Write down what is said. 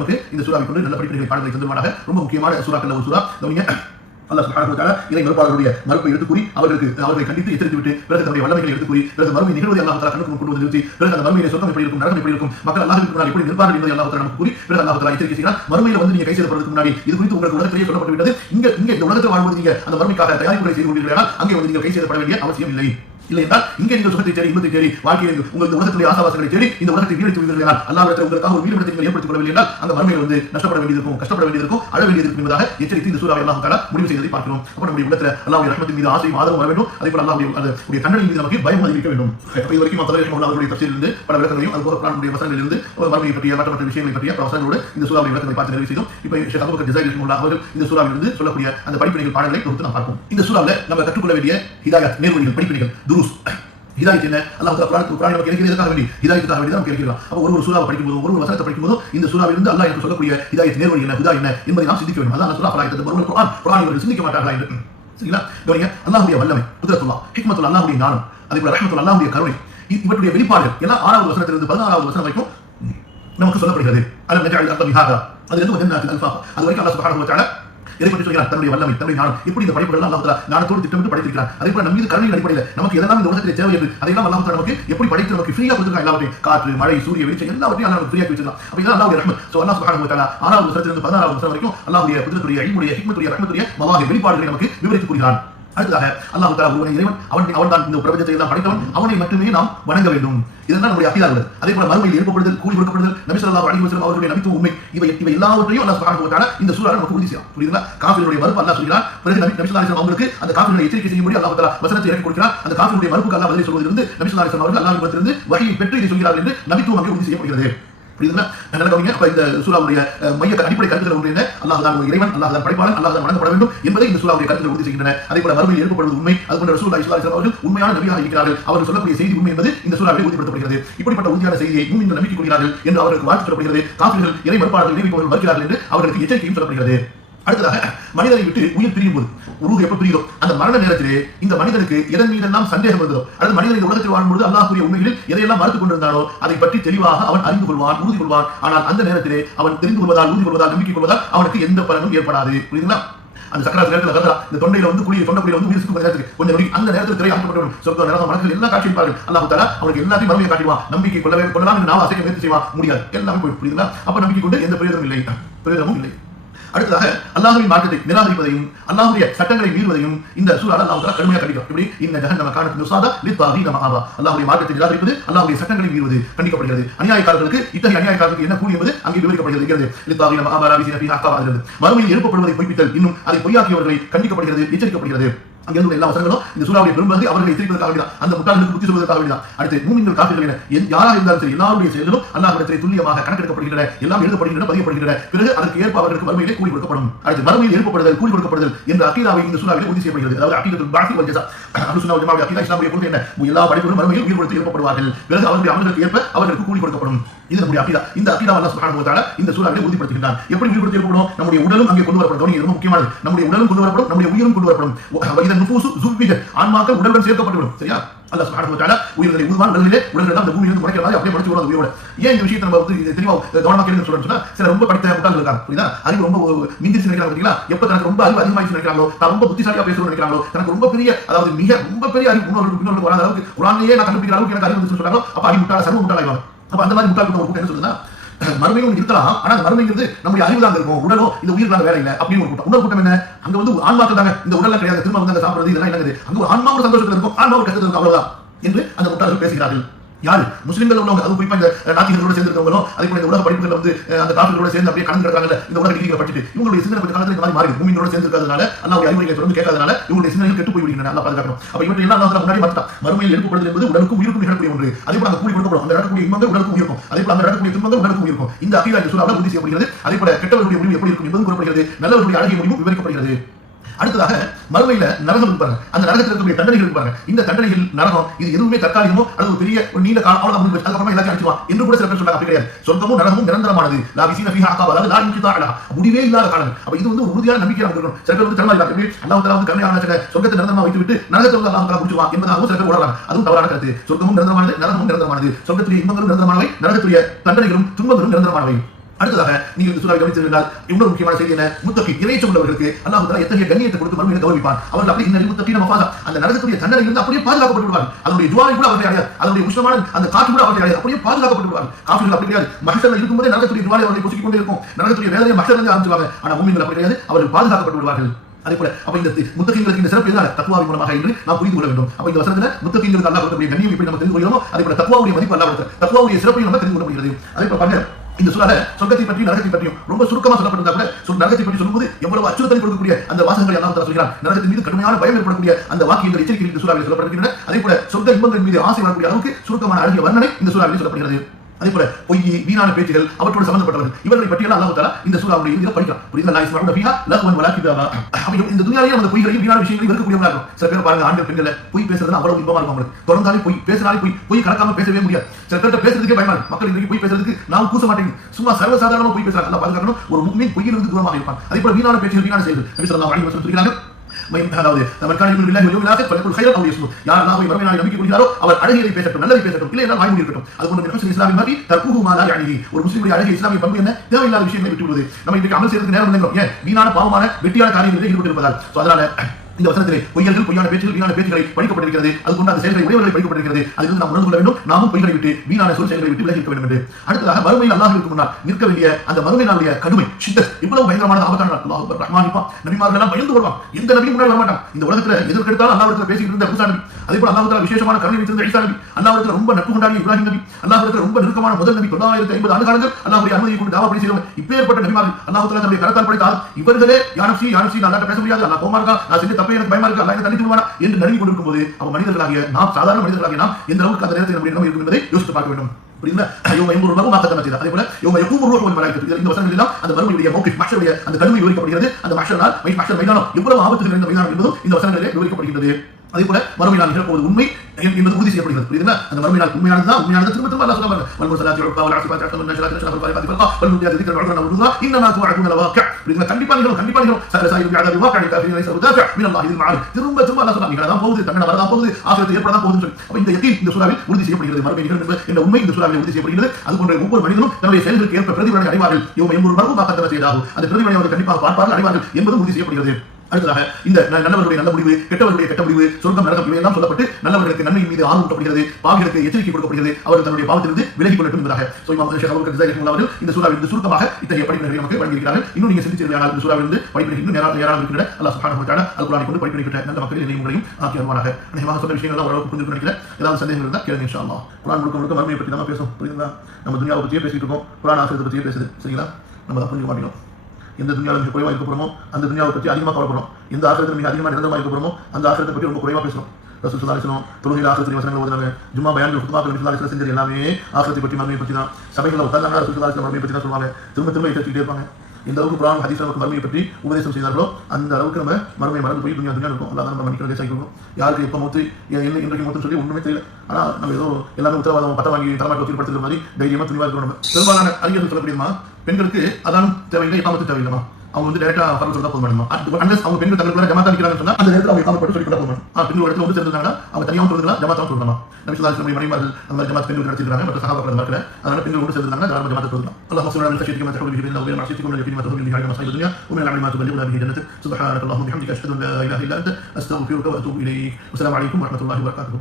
Okay இந்த சூறாவை கொண்டு நல்ல படிப்பினை பாடங்களை தந்துருமானாக ரொம்ப முக்கியமான சூறாக்கள் ஒரு சூறா. கவனிங்க. அல்லாஹ் சுப்ஹானஹு வ இறை மறுப்பாளருடைய மறுப்பை எடுத்து கூறி அவர்களுக்கு அவர்களை கண்டித்து எச்சரித்து விட்டு பிறகு தன்னுடைய வல்லமைகளை எடுத்து கூறி பிறகு மறுமை நிகழ்வதை அல்லாஹ் தஆலா கண்ணுக்கு கொண்டு வந்து நிறுத்தி பிறகு அந்த மறுமையிலே சொந்தம் எப்படி இருக்கும் நரகம் எப்படி இருக்கும் மக்கள் அல்லாஹ்விற்கு முன்னால் எப்படி நிற்பார்கள் என்பதை அல்லாஹ் தஆலா நமக்கு கூறி பிறகு அல்லாஹ் தஆலா எச்சரிக்கை செய்கிறார். மறுமையில வந்து நீங்க கை செய்யப்படுறதுக்கு முன்னாடி இது குறித்து உங்களுக்கு உலகத்திலேயே சொல்லப்பட்டு விட்டது. இங்க இங்க இந்த உலகத்தில் வாழும்போது நீங்க அந்த மறுமைக்காக தயாரிப்புகளை செய்து கொண்டீர்கள் அங்கே வந்து நீங்கள் கை செய்யப்பட வேண்டிய அவசியம் இல்லை. இல்லை என்றால் இங்கே நீங்கள் சுகத்தை தேடி இன்பத்தை தேடி வாழ்க்கையை உங்களுக்கு உலகத்துடைய ஆசாவாசங்களை தேடி இந்த உலகத்தை வீழ்ச்சி விடுவீர்கள் அல்லாவிடத்தில் உங்களுக்காக ஒரு வீடு நீங்கள் ஏற்படுத்திக் கொள்ளவில்லை என்றால் அந்த வறுமையில் வந்து நஷ்டப்பட வேண்டியிருக்கும் கஷ்டப்பட வேண்டியிருக்கும் அழ வேண்டியிருக்கும் என்பதாக எச்சரித்து இந்த சூறாவை அல்லாஹ் தஆலா முடிவு செய்ததை பார்க்கிறோம். அப்போ நம்முடைய உள்ளத்துல அல்லாவுடைய ரஹ்மத்தின் மீது ஆசையும் ஆதரவும் வர வேண்டும். அதே போல அல்லாவுடைய அந்த மீது நமக்கு பயம் அதிகரிக்க வேண்டும். இது வரைக்கும் மற்ற விஷயம் அவர்களுடைய தப்சீலிருந்து பல விளக்கங்களையும் அதுபோல பிராணுடைய வசனங்களிலிருந்து வறுமையை பற்றிய மற்ற மற்ற விஷயங்களை பற்றிய வசனங்களோடு இந்த சூறாவுடைய விளக்கங்களை பார்த்து நிறைவு செய்தோம். இப்போ அபுபக்கர் டிசைன் உள்ள அவர்கள் இந்த சூறாவிலிருந்து சொல்லக்கூடிய அந்த படிப்பினைகள் பாடங்களை தொகுத்து நாம் பார்ப்போம். இந்த சூறாவில் நம்ம கற்றுக்கொள்ள வேண்டிய ஹிதாயத் நேர்வழிகள் படிப்பினைகள் துரு துருஸ் ஹிதாயத் என்ன அல்லாஹ் தஆலா குர்ஆன் குர்ஆன் நமக்கு இருக்கிறதுக்காக வேண்டி ஹிதாயத்துக்காக வேண்டி தான் நமக்கு இருக்கிறோம் அப்போ ஒரு ஒரு சூறாவை படிக்கும்போது ஒரு ஒரு வசனத்தை படிக்கும்போது இந்த சூறாவில் இருந்து அல்லாஹ் எனக்கு சொல்லக்கூடிய ஹிதாயத் நேர்வழி என்ன ஹிதா என்ன என்பதை நாம் சிந்திக்க வேண்டும். அதான் சூறா ஃபலாயத் மறுபடியும் குரான். குர்ஆன் இவர்கள் சிந்திக்க மாட்டார்களா என்று. சரிங்களா? கவனிங்க. அல்லாஹுடைய வல்லமை குதிரத்துல்லா ஹிக்மத்துல் அல்லாஹுடைய ஞானம் அதே போல ரஹ்மத்துல் அல்லாஹுடைய கருணை இவற்றுடைய வெளிப்பாடுகள் எல்லாம் ஆறாவது வசனத்திலிருந்து பதினாறாவது வசனம் வரைக்கும் நமக்கு சொல்லப்படுகிறது. அலம் நஜஅல் அர்த மிஹாதா அது வந்து வஜன்னாத்தில் அல்ஃபா அது வரைக்கும் அல்லாஹ் சுப்ஹானஹு எதை பற்றி சொல்கிறார் தன்னுடைய வல்லமை தன்னுடைய ஞானம். இந்த படைப்புகள் அல்லாஹ் ஞானத்தோடு திட்டமிட்டு படைத்திருக்கிறார். அதே போல கருணையின் அடிப்படையில் நமக்கு எதெல்லாம் இந்த உலகத்தில் தேவை என்று அதையெல்லாம் அல்லாஹ் நமக்கு எப்படி படைத்து நமக்கு ஃப்ரீயா கொடுத்திருக்கான் எல்லாவற்றையும்? காற்று மழை சூரிய வெளிச்சம் எல்லாவற்றையும் அல்லாஹ் நமக்கு ஃப்ரீயா ரஹ்மத். அல்லாஹ் சுப்ஹானஹு வ தஆலா ஆறாவது வசனத்திலிருந்து பதினாறாவது வசனம் வரைக்கும் அல்லாஹ்வுடைய குதிரத்துடைய இல்முடைய ஹிக்மத்துடைய ரஹ்மத்துடைய வெளிப்பாடுகளை நமக்கு விவரித்து கூறுகிறான். அடுத்ததாக அல்லாஹு தஆலா ஒருவனை இறைவன் அவன் அவன் தான் இந்த பிரபஞ்சத்தை எல்லாம் படைத்தவன் அவனை மட்டுமே நாம் வணங்க வேண்டும். இதுதான் நம்முடைய அகிதா உள்ளது. அதே போல மறுமையில் எழுப்பப்படுதல் கூலி கொடுக்கப்படுதல் நபிசல்லா ஸல்லல்லாஹு அலைஹி வஸல்லம் அவர்களுடைய நபித்துவ உண்மை இவை இவை எல்லாவற்றையும் அல்லாஹ் சுப்ஹானஹு வ இந்த சூழல் நமக்கு உறுதி செய்யும் புரியுதுங்களா? காஃபிருடைய மறுப்பு அல்லாஹ் சொல்கிறான். பிறகு நபி நபிசல்லா அலிஸ்லாம் அலைஹி அவங்களுக்கு அந்த காஃபியுடைய எச்சரிக்கை செய்யும்படி அல்லாஹ் தஆலா வசனத்தை இறக்கி கொடுக்கிறான். அந்த காஃபியுடைய மறுப்புக்கு அல்லாஹ் பதிலை சொல்வதிலிருந்து நபிசல்லா அலிஸ்லாம் அவர்கள் அல்லாஹ் பத்திலிருந்து வகையை பெற்று இதை சொல்கிறார்கள் என்று நபித்துவம் அங்கே உறுதி செய்யப்படுகிறது. புரியுதுங்களா நல்லா கவனிங்க அப்ப இந்த சூறாவுடைய மைய அடிப்படை கருத்துக்கள் ஒன்று என்ன? அல்லாஹ் இறைவன் அல்லாஹ் தான் படைப்பாளன் அல்லாஹ் தான் வணங்கப்பட வேண்டும் என்பதை இந்த சூறாவுடைய கருத்துக்கள் உறுதி செய்கின்றன. அதே போல மறுமையில் எழுப்பப்படுவது உண்மை. அது போன்ற அவர்கள் உண்மையான நபியாக இருக்கிறார்கள். அவர்கள் சொல்லக்கூடிய செய்தி உண்மை என்பது இந்த சூறாவில் உறுதிப்படுத்தப்படுகிறது. இப்படிப்பட்ட உறுதியான செய்தியை மூமின்கள் நம்பிக்கை கொள்கிறார்கள் என்று அவர்களுக்கு வாழ்த்து சொல்லப்படுகிறது. காஃபிர்கள் இறை மறுப்பாளர்கள் என்று அவர்களுக்கு எச்சரிக்கையும் சொல்லப்படுகிறது. அடுத்ததாக மனிதனை விட்டு உயிர் பிரியும் போது உருகு எப்ப பிரியுதோ அந்த மரண நேரத்திலே இந்த மனிதனுக்கு எதன் மீதெல்லாம் சந்தேகம் வந்ததோ அல்லது மனிதன் இந்த உலகத்தில் வாழும்போது அல்லாஹுடைய உண்மைகளில் எதையெல்லாம் மறுத்துக் கொண்டிருந்தானோ அதை பற்றி தெளிவாக அவன் அறிந்து கொள்வான் உறுதி கொள்வான். ஆனால் அந்த நேரத்திலே அவன் தெரிந்து கொள்வதால் உறுதி கொள்வதால் நம்பிக்கை கொள்வதால் அவனுக்கு எந்த பலனும் ஏற்படாது. புரியுதுங்களா? அந்த சக்கராத்து நேரத்தில் கதறா இந்த தொண்டையில வந்து குழி தொண்டை குழியில வந்து உயிர் சுக்கும் நேரத்துக்கு கொஞ்சம் நொடி அந்த நேரத்தில் திரை ஆக்கப்பட்டவன் சொர்க்கம் நரகம் மனதில் எல்லாம் காட்சிப்பார்கள் அல்லாஹ் தஆலா அவனுக்கு எல்லாத்தையும் மறுமையை காட்டுவான் நம்பிக்கை கொள்ளவே கொள்ளலாம் நாம நாம் அசைக்க முயற்சி செய்வான். முடியாது. எல்லாமே போய் புரியுதுங்களா? அப்ப நம்பிக்கை கொண்டு எந்த பிரயோஜனமும் இல்லை. பிரயோஜனமும் இல்லை. அடுத்ததாக அல்லாஹுவின் மார்க்கத்தை நிராகரிப்பதையும் அல்லாஹுடைய சட்டங்களை மீறுவதையும் இந்த சூழல் அல்லாஹ் கடுமையாக கண்டிக்கும் இப்படி இந்த ஜஹன்னம கானத் நுசாதா நம்ம ஆவா அல்லாஹுடைய மார்க்கத்தை நிராகரிப்பது அல்லாஹுடைய சட்டங்களை மீறுவது கண்டிக்கப்படுகிறது. அநியாயக்காரர்களுக்கு இத்தகைய அநியாயக்காரர்களுக்கு என்ன கூலி என்பது அங்கே விவரிக்கப்படுகிறது இருக்கிறது. லித்தாகீன மஆபா ராபிசின ஃபீஹா அக்காவாகிறது மறுமையில் எழுப்பப்படுவதை பொய்ப்பித்தல் இன்னும் அதை பொய்யாக்கியவர்களை கண்டிக்கப்படுகிறது எச்சரிக்கப்படுகிறது. அங்கிருந்து எல்லா வசனங்களும் இந்த சூறாவுடைய பெரும்பகுதி அவர்களை எச்சரிப்பதற்காக வேண்டிதான் அந்த முட்டாள்களுக்கு புத்தி சொல்வதற்காக வேண்டிதான் அடுத்து மூமின்கள் காப்பீர்கள் என யாராக இருந்தாலும் சரி எல்லாருடைய செயல்களும் அல்லாஹ்விடத்திலே துல்லியமாக கணக்கெடுக்கப்படுகின்றன எல்லாம் எழுதப்படுகின்றன பதியப்படுகின்றன. பிறகு அதற்கு ஏற்ப அவர்களுக்கு வறுமையிலே கூலி கொடுக்கப்படும். அடுத்து வறுமையில் எழுப்பப்படுதல் கூலி கொடுக்கப்படுதல் என்ற அக்கீதாவை இந்த சூறாவிலே உறுதி செய்யப்படுகிறது அதாவது அக்கீதத்துல் பாசி வல் ஜஸா. அஹ்லுஸ் சுன்னா அக்கீதா இஸ்லாமுடைய கொள்கை என்ன? எல்லா படைப்புகளும் வறுமையில் உயிர் கொடுத்து எழுப்பப்படுவார்கள். பிறகு அவருடைய அமல்களுக்கு ஏற்ப அவர்களுக்கு கூலி கொடுக்கப்படும். இது நம்முடைய அக்கீதா இந்த அக்கீதா அல்லாஹ் சுப்ஹானஹு வ தஆலா இந்த சூறாவிலே உறுதிப்படுத்துகின்றான். எப்படி உயிர் கொடுத்து எழுப்பப்படும் நம்முடைய உடலும் அங்கே கொண்டு வரப்படும். ரொம்ப முக்கியமானது? நம்முடைய உடலும் கொண்டு வரப்படும் நம்முடைய உயிரும் கொண்டு வரப்படும். இந்த நுபூசு ஜுவ்விஜத் ஆன்மாக்கள் உடலுடன் சேர்க்கப்பட்டுவிடும். சரியா? அல்ல சுப்ஹானஹு வ உயிர்களை உருவான உடலிலே உடல்கள் அந்த பூமியிலிருந்து முளைக்கிற மாதிரி அப்படியே முடிச்சு விடாது உயிரோட. ஏன் இந்த விஷயத்தை நம்ம வந்து தெளிவாக கவனமாக கவனமா கேளுங்க சொல்றேன்னு சொன்னா சில ரொம்ப படித்த முட்டாள் இருக்காங்க. புரியுதா? அறிவு ரொம்ப மிந்திச்சு நினைக்கிறாங்க பாத்தீங்களா எப்ப தனக்கு ரொம்ப அறிவு அதிகமாயிடுச்சு நினைக்கிறாங்களோ தான் ரொம்ப புத்திசாலியா பேசணும்னு நினைக்கிறாங்களோ தனக்கு ரொம்ப பெரிய அதாவது மிக ரொம்ப பெரிய அறிவு முன்னோர்கள் முன்னோர்கள் வராத அளவுக்கு குரானையே நான் கண்டுபிடிக்கிற அளவுக்கு எனக்கு அறிவு சொல்றாங்களோ சொல்றாங்க அப்ப அறிவு முட்டாள சர்வ முட்டாளாயிடுவாங்க அப்ப அந்த மாதிரி முட்டாள் கூட்டம் என்ன சொல்லுதுன்னா மறுமையும் இருக்கலாம். ஆனா அந்த மறுமைங்கிறது நம்முடைய அறிவு தான் இருக்கும். உடலோ இந்த உயிர் வேலை இல்லை அப்படின்னு ஒரு கூட்டம். இன்னொரு கூட்டம் என்ன? அங்க வந்து ஆன்மாக்கள் தாங்க. இந்த உடல்ல கிடையாது. திரும்ப வந்து அங்க சாப்பிடுறது இதெல்லாம் என்னது அங்க ஒரு ஆன்மா ஒரு சந்தோஷத்துல இருக்கும். ஆன்மா ஒரு கஷ்டத்துல இருக்கும். அவ்வளவுதான். என்று அந்த முட்டாள்கள் பேசுகிறார்கள். யாரு? முஸ்லிம்கள் உள்ளவங்க அது குறிப்பா இந்த நாத்திகளோட நாத்திகர்களோட சேர்ந்திருக்கவங்களும் அதே போல இந்த உலக படிப்புகள் வந்து அந்த காப்பிகளோட சேர்ந்து அப்படியே கலந்து கிடக்காங்க இந்த உலக டிகிரிகளை படிச்சுட்டு இவங்களுடைய சிந்தனை கொஞ்சம் காலத்துல இந்த மாதிரி மாறி பூமியோட சேர்ந்திருக்கிறதுனால அல்லாவுடைய அறிவுரைகளை தொடர்ந்து கேட்காதனால இவங்களுடைய சிந்தனைகள் கெட்டு போய் விடுகிறாங்க நல்லா பாதுகாக்கணும். அப்ப இவற்றை எல்லாம் அல்லாஹ் முன்னாடி மாட்டான் மறுமையில் எழுப்பப்படுதல் என்பது உடலுக்கும் உயிருக்கும் நிகழக்கூடிய ஒன்று. அதே போல அந்த கூலி கொடுக்கப்படும். அந்த நடக்கக்கூடிய இன்பங்கள் உடலுக்கும் உயிருக்கும். அதே போல அந்த நடக்கக்கூடிய துன்பங்கள் உடலுக்கும் உயிருக்கும். இந்த அகீதா இந்த சூறாவில் உறுதி செய்யப்படுகிறது. அதே போல கெட்டவர்களுடைய முடிவு எப்படி இருக்கும் என்பதும் கூறப்படுகிறது. நல்லவர்களுடைய அழகிய முடிவும் விவரிக்கப்படுகிறது. அடுத்ததாக மறுமையில நரகம் இருப்பாங்க அந்த நரகத்தில் இருக்கக்கூடிய தண்டனைகள் இருப்பாங்க இந்த தண்டனைகள் நரகம் இது எதுவுமே தற்காலிகமோ அல்லது பெரிய ஒரு நீண்ட காலம் அவ்வளவு அதுக்கப்புறமா எல்லாத்தையும் அடிச்சுவான் என்று கூட சில பேர் சொன்னாங்க. அப்படி கிடையாது. சொர்க்கமும் நரகமும் நிரந்தரமானது. லா விசீன ஃபீஹா அகாவா அதாவது லா யுன்கிதா அலஹா. முடிவே இல்லாத காலம் அப்ப இது வந்து ஒரு உறுதியான நம்பிக்கை நமக்கு இருக்கணும் சில பேர் வந்து திறமை இல்லாத அல்லாஹ் தஆலா வந்து கருணையான சில சொர்க்கத்தை நிரந்தரமா வைத்து விட்டு நரகத்தை வந்து அல்லாஹ் தஆலா முடிச்சுவான் என்பதாகவும் சில பேர் உணர்றாங்க. அதுவும் தவறான கருத்து. சொர்க்கமும் நிரந்தரமானது நரகமும் நிரந்தரமானது. சொர்க்கத்துடைய இன்பங்களும் நிரந்தரமானவை நரகத்துடைய தண்டனைகளும் துன்பங்களும் நிரந்தரமானவை. அடுத்ததாக நீங்கள் சூறாவை கவனித்திருந்தால் இன்னொரு முக்கியமான செய்தி என்ன? முத்தகி இறைச்சம் உள்ளவர்களுக்கு அல்லாஹ் தஆலா எத்தகைய கண்ணியத்தை கொடுத்து மறுமையில கௌரவிப்பான். அவர்கள் அப்படி இந்த முத்தகி நம்ம பாசா அந்த நரகத்துடைய தண்டனை இருந்து அப்படியே பாதுகாக்கப்பட்டு விடுவார்கள். அதனுடைய ஜுவாலை கூட அவர்களை அடையாது. அதனுடைய உஷ்ணமான அந்த காற்று கூட அவர்களை அடையாது. அப்படியே பாதுகாக்கப்பட்டு விடுவார்கள். காஃபிர்கள் அப்படி கிடையாது. மகசல்ல இருக்கும்போது நரகத்துடைய ஜுவாலை அவர்களை பொசுக்கிக் கொண்டே இருக்கும். நரகத்துடைய வேலையை மகசல் இருந்து ஆரம்பிச்சுவாங்க ஆனால் உண்மைகள் அப்படி கிடையாது. அவர்கள் பாதுகாக்கப்பட்டு விடுவார்கள். அதே போல அப்ப இந்த முத்தகங்களுக்கு இந்த சிறப்பு எதுனால? தக்குவாவின் மூலமாக என்று நாம் புரிந்து கொள்ள வேண்டும். அப்ப இந்த வசனத்துல முத்தகங்களுக்கு அல்லாஹ் கொடுக்கக்கூடிய கண்ணியம் எப்படி நம்ம தெரிந்து கொள்கிறோமோ அதே போல தக்குவாவுடைய மதிப்பு அல்லாஹ் கொடுத்த தக்குவாவுடைய சிறப்பையும் நம்ம தெரிந்து கொள்ள முடிகிறது. அதே போல பாருங்க இந்த சூழல சொர்க்கத்தை பற்றி நரகத்தை பற்றியும் ரொம்ப சுருக்கமா சொல்லப்பட்டிருந்தா கூட சொல் நரகத்தை பற்றி சொல்லும்போது எவ்வளவு அச்சுறுத்தல் கொடுக்கக்கூடிய அந்த வாசகங்களை எல்லாம் தர சொல்கிறான். நரகத்தின் மீது கடுமையான பயம் ஏற்படக்கூடிய அந்த வாக்கியங்கள் எச்சரிக்கை இந்த சூறாவில் சொல்லப்படுகின்றன அதே போல சொர்க்க இன்பங்களின் மீது ஆசை வரக்கூடிய அளவுக்கு சுருக்கமான அழகிய வர்ணனை இந்த சூறாவில் சொல்லப்படுகிறது. அதே போல பொய் வீணான பேச்சுகள் அவற்றோடு சம்பந்தப்பட்டவர்கள் இவர்களை பற்றியெல்லாம் அல்லாஹ் தாலா இந்த சூறாவுடைய இதில் படிக்கலாம் புரியுது நான் இஸ்மாவுட ஃபீஹா லஹ்வன் வலா கிதாபா. அப்ப இந்த துனியாவிலேயே அந்த பொய்களையும் வீணான விஷயங்களையும் வெறுக்கக்கூடியவங்களா இருக்கும். சில பேர் பாருங்க ஆண்கள் பெண்கள் பொய் பேசுறது அவ்வளவு இன்பமா இருக்கும் அவங்களுக்கு. தொடர்ந்தாலே பொய் பேசினாலே பொய் பொய் கலக்காம பேசவே முடியாது. சில பேர்ட்ட பேசுறதுக்கே பயமா இருக்கு. மக்கள் இன்றைக்கு பொய் பேசுறதுக்கு நாம் கூச மாட்டேங்குது. சும்மா சர்வசாதாரணமா பொய் பேசுறாங்க. அல்லாஹ் பாதுகாக்கணும். ஒரு முக்மீன் பொய்யிலிருந்து தூரமாக இருப்பாங்க அதே போல வீணான பேச்சுகள் வீணான செயல்கள். அப்படி சொல்லலாம் வாழ்க்கை வஸல்லம் சொல்கிறார்கள் அதாவது அவர் காணிக்கும் பில்லாஹி வல் யௌமில் ஆகிர் ஃபலகுல் கைரன் யார் அல்லாஹ்வை மறுமை நம்பிக்கை கொள்கிறாரோ அவர் அழகியதை பேசட்டும் நல்லதை பேசட்டும் இல்லை என்றால் வாய்மொழி இருக்கட்டும். அது போன்ற முஸ்லிம் இஸ்லாமிய மாதிரி தர்குஹு மா லா ஒரு முஸ்லீமுடைய அழகிய இஸ்லாமிய பண்பு என்ன? தேவையில்லாத விஷயங்களை விட்டுவிடுவது. நம்ம இன்றைக்கு அமல் செய்யறதுக்கு நேரம் இல்லைங்கிறோம் ஏன்? வீணான பாவமான வெட்டியான காரியங்களில் ஈடுபட்டிருப்பதால். இருப்பதால் அதனால இந்த வசனத்திலே பொய்யர்கள் பொய்யான பேச்சுகள் வீணான பேச்சுகளை படிக்கப்பட்டிருக்கிறது. அது கொண்டு அந்த செயல்களை உடையவர்களை படிக்கப்பட்டிருக்கிறது. அதிலிருந்து நாம் உணர்ந்து கொள்ள வேண்டும். நாமும் பொய்களை விட்டு வீணான சொல் செயல்களை விட்டு விலகி இருக்க வேண்டும் என்று. அடுத்ததாக மறுமையில் அல்லாஹ்விற்கு முன்னால் நிற்க வேண்டிய அந்த மறுமையினுடைய கடுமை ஷித்தத் இவ்வளவு பயங்கரமான ஆபத்தான அல்லாஹ் அக்பர் நபிமார்கள் எல்லாம் பயந்து வருவான் எந்த நபியும் முன்னாடி வரமாட்டான். இந்த உலகத்தில் எதிர்க்கெடுத்தாலும் அல்லாஹ்விடத்துல பேசிட்டு இருந்த மூசா நபி. அதே போல அல்லாஹ் விசேஷமான கருணை வைத்திருந்த ஐசா நபி. அல்லாஹ்விடத்துல ரொம்ப நட்பு கொண்டாடிய இப்ராஹிம் நபி. அல்லாஹ்விடத்துல ரொம்ப நெருக்கமான முதல் நபி. தொள்ளாயிரத்தி ஐம்பது ஆண்டு காலங்கள் அல்லாஹுடைய அனுமதியை கொண்டு தாவா பணி செய்தவங்க இப்பேற்பட்ட நபிமார்கள் அல்லாஹ் தன்னுடைய கரத்தால் படைத்தால் இவர்களே யானசி யானசி நான் பேச முடியாது. அல்லாஹ் கோமார்கா நான் செஞ்சு தப்பே எனக்கு பயமா இருக்கு அல்லாஹ் தள்ளி விடுவானா என்று நடுங்கி கொண்டிருக்கும் போது அவன் மனிதர்களாகிய நாம் சாதாரண மனிதர்களாகிய நாம் எந்த அளவுக்கு அந்த நேரத்தில் நம்முடைய இருக்கும் என்பதை யோசித்து பார்க்க வேண்டும். புரியுதா யோம எம்பூர் ரூபாய் அதே போல யோம இந்த வசனங்கள் எல்லாம் அந்த மறுமையுடைய மௌகிஃப் அந்த கடுமை விவரிக்கப்படுகிறது. அந்த மஹ்ஷரால் மை மைதானம் எவ்வளவு ஆபத்துகள் மைதானம் என்பதும் இந்த வசனங்களிலே விவரிக்கப்படுகிறது அதே போல மறுமை நாள் நிகழப்போவது உண்மை என்பது உறுதி செய்யப்படுகிறது புரியுதுங்களா அந்த மறுமை நாள் உண்மையானது தான் உண்மையானது திரும்ப திரும்ப அல்லாஹ் சொல்லுவாங்க வல் வல் புரியுதுங்களா கண்டிப்பா நிகழும் கண்டிப்பா நிகழும் சகல சாயிது பிஅதாபி வாக்கி காஃபிரின் லைஸ உதாஃபி மின் அல்லாஹ் திரும்ப திரும்ப நிகழதான் போகுது வரதான் போகுது போகுதுன்னு சொல்லி இந்த யகீன் இந்த உறுதி செய்யப்படுகிறது மறுமை நிகழும் என்ற உண்மை இந்த சூறாவில் உறுதி செய்யப்படுகிறது அது போன்ற ஒவ்வொரு மனிதனும் தன்னுடைய செயல்களுக்கு ஏற்ப பிரதிபலனை மரபு செய்தாகும் அந்த பிரதிபலனை அவர்கள் கண்டிப்பாக பார்ப்பார்கள் அடைவார்கள் என்பது உறுதி செய்யப்படுகிறது அடுத்ததாக இந்த நல்லவர்களுடைய நல்ல முடிவு கெட்டவர்களுடைய கெட்ட முடிவு சொர்க்கம் நரகம் இவையெல்லாம் சொல்லப்பட்டு நல்லவர்களுக்கு நன்மை மீது ஆர்வம் ஊட்டப்படுகிறது பாவிகளுக்கு எச்சரிக்கை கொடுக்கப்படுகிறது அவர்கள் தன்னுடைய பாவத்திலிருந்து விலகி கொள்ளட்டும் என்பதாக. அவர்கள் இந்த சூறாவில் இருந்து சுருக்கமாக இத்தகைய படிப்பினைகளை நமக்கு வழங்கியிருக்கிறார்கள். இன்னும் நீங்க சிந்திச்சிருந்தால் இந்த சூறாவில் இருந்து படிப்பினை இன்னும் நேரம் நேரம் இருக்கின்ற அல்லா சுப்ஹானஹு வ அல் குர்ஆனை கொண்டு படிப்பினை நல்ல மக்களில் என்னையும் உங்களையும் ஆக்கி வருவானாக அநேகமாக சொன்ன விஷயங்கள் ஓரளவுக்கு புரிந்து நினைக்கிறேன். ஏதாவது சந்தேகங்கள் இருந்தால் கேளுங்க இன்ஷா அல்லா குரான் முழுக்க முழுக்க மறுமையை பற்றி தான் பேசும் புரியுதுங்களா? நம்ம துணியாவை பற்றியே பேசிட்டு இருக்கோம். குரான் ஆசிரியத்தை பற்றியே பேசுது. சரிங்களா? நம்ம தான் புரிஞ்சுக்க மாட்டோம். எந்த துணியாவில் மிக குறைவாக இருக்கப்படுமோ அந்த துணியாவை பற்றி அதிகமாக கவலைப்படுறோம் எந்த ஆசிரியத்தில் மிக அதிகமாக நிரந்தரமாக இருக்கப்படுமோ அந்த ஆசிரியத்தை பற்றி ரொம்ப குறைவாக பேசுறோம் ரசூல் ஸல்லல்லாஹு தொழுகையில் ஆசிரியர் வசனங்கள் ஓதுனாங்க. ஜும்மா பயான்கள் குத்துபாக்கள் ஸல்லல்லாஹு அலைஹி செஞ்சது எல்லாமே ஆசிரியத்தை பற்றி மறுமையை பற்றி தான். சபைகளில் உட்கார்ந்தாங்க ரசூல் ஸல்லல்லாஹு மறுமையை பற்றி தான் சொல்லுவாங்க. திரும்ப திரும்ப எச்சரிச்சுட்டே இருப்பாங்க. எந்த அளவுக்கு புராணம் ஹதீஸ் நமக்கு மறுமையை பற்றி உபதேசம் செய்தார்களோ அந்த அளவுக்கு நம்ம மறுமையை மறந்து போய் துணியா துணியா இருக்கும். அல்லாத நம்ம மன்னிக்கிறதே இருக்கும் யாருக்கு எப்போ மூத்து என்ன இன்றைக்கு மூத்துன்னு சொல்லி ஒன்றுமே தெரியல. ஆனால் நம்ம ஏதோ எல்லாமே உத்தரவாதம் பட்டம் வாங்கி தலைமாட்டு வச்சு படுத்துக்கிற மாதிரி தைரியமாக துணிவாக இருக்கணும் நம்ம. பெரும்பாலான அறிஞர்கள் சொல்லக்கூடியமா பெண்களுக்கு அதான் தேவையில்லை இக்காமத்து தேவையில்லைமா அவங்க வந்து டேரக்டா ஃபர்மல் சொல்லி போக வேண்டாம் மேடம் அவங்க பெண்கள் தங்களுக்குள்ள ஜமாத்தா நிற்கிறாங்கன்னு அந்த நேரத்தில் அவங்க இக்காமத்து சொல்லி கூட போதும் மேடம் பெண்கள் இடத்துல வந்து சேர்ந்துருந்தாங்கன்னா அவங்க தனியாக சொல்லுங்களா ஜமாத்தா சொல்லலாம் நம்ம சொல்லி மனைவார்கள் அந்த மாதிரி ஜமாத் பெண்கள் நடத்திருக்காங்க மற்ற சகாபாக்கள் அந்த அதனால பெண்கள் கூட சேர்ந்துருந்தாங்க தாராளமாக ஜமாத்தா சொல்லலாம் அல்லாஹ் சுல்லா அலைஹி வஸல்லம் தகவல் விகிதம் அல்லாஹ் மாசி திக்கும் லகி மாத்தஹு லி ஹாய் மசாயிபு துன்யா உமில் அலி மாத்து பல்லி உலாஹி ஜன்னத் சுப்ஹானல்லாஹு வ பிஹம்திகி அஷ்ஹது அன் லா இலாஹா இல்லா அன்த அலைக்கும் வ ரஹ்மத்துல்லாஹி